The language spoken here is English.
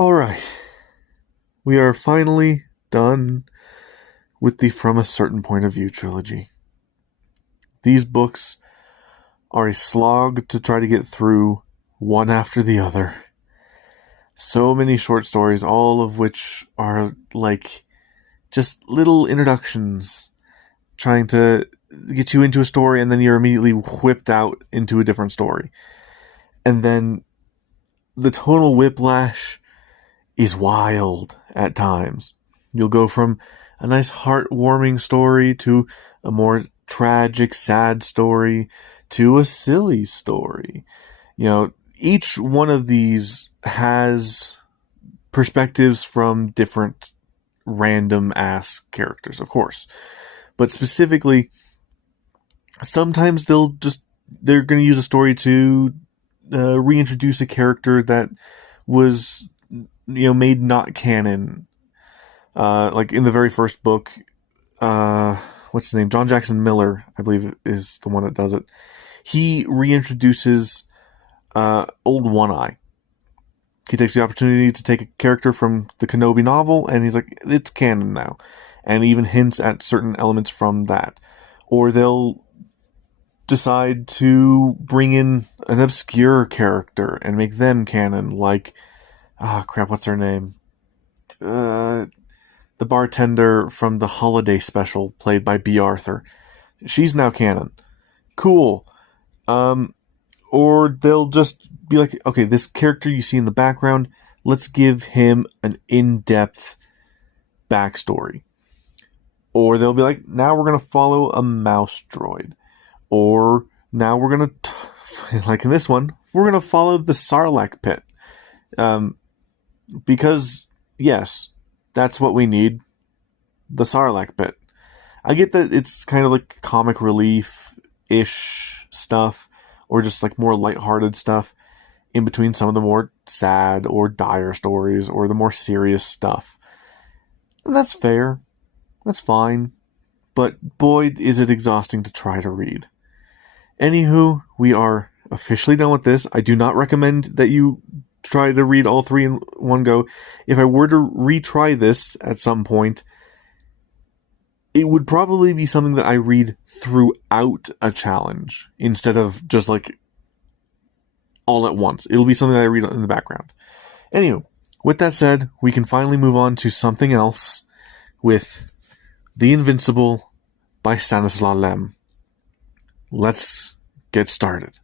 Alright, we are finally done with the From a Certain Point of View trilogy. These books are a slog to try to get through one after the other. So many short stories, all of which are like just little introductions, trying to get you into a story, and then you're immediately whipped out into a different story. And then the tonal whiplash is wild at times. You'll go from a nice heartwarming story to a more tragic, sad story to a silly story. Each one of these has perspectives from different random ass characters, of course. But specifically, sometimes they're going to use a story to reintroduce a character that was made not canon. Like in the very first book, what's his name? John Jackson Miller, I believe, is the one that does it. He reintroduces Old One-Eye. He takes the opportunity to take a character from the Kenobi novel, and he's like, it's canon now. And even hints at certain elements from that. Or they'll decide to bring in an obscure character and make them canon, like, what's her name? The bartender from the holiday special, played by B. Arthur. She's now canon. Cool. Or they'll just be like, okay, this character you see in the background, let's give him an in-depth backstory. Or they'll be like, now we're going to follow a mouse droid. Or now we're going to, like in this one, we're going to follow the Sarlacc pit. Because, yes, that's what we need. The Sarlacc pit. I get that it's kind of like comic relief-ish stuff, or just like more lighthearted stuff in between some of the more sad or dire stories or the more serious stuff. And that's fair. That's fine. But boy, is it exhausting to try to read. Anywho, we are officially done with this. I do not recommend that you try to read all three in one go. If I were to retry this at some point, it would probably be something that I read throughout a challenge instead of just like all at once. It'll be something that I read in the background. Anyway, with that said, we can finally move on to something else with The Invincible by Stanislaw Lem. Let's get started.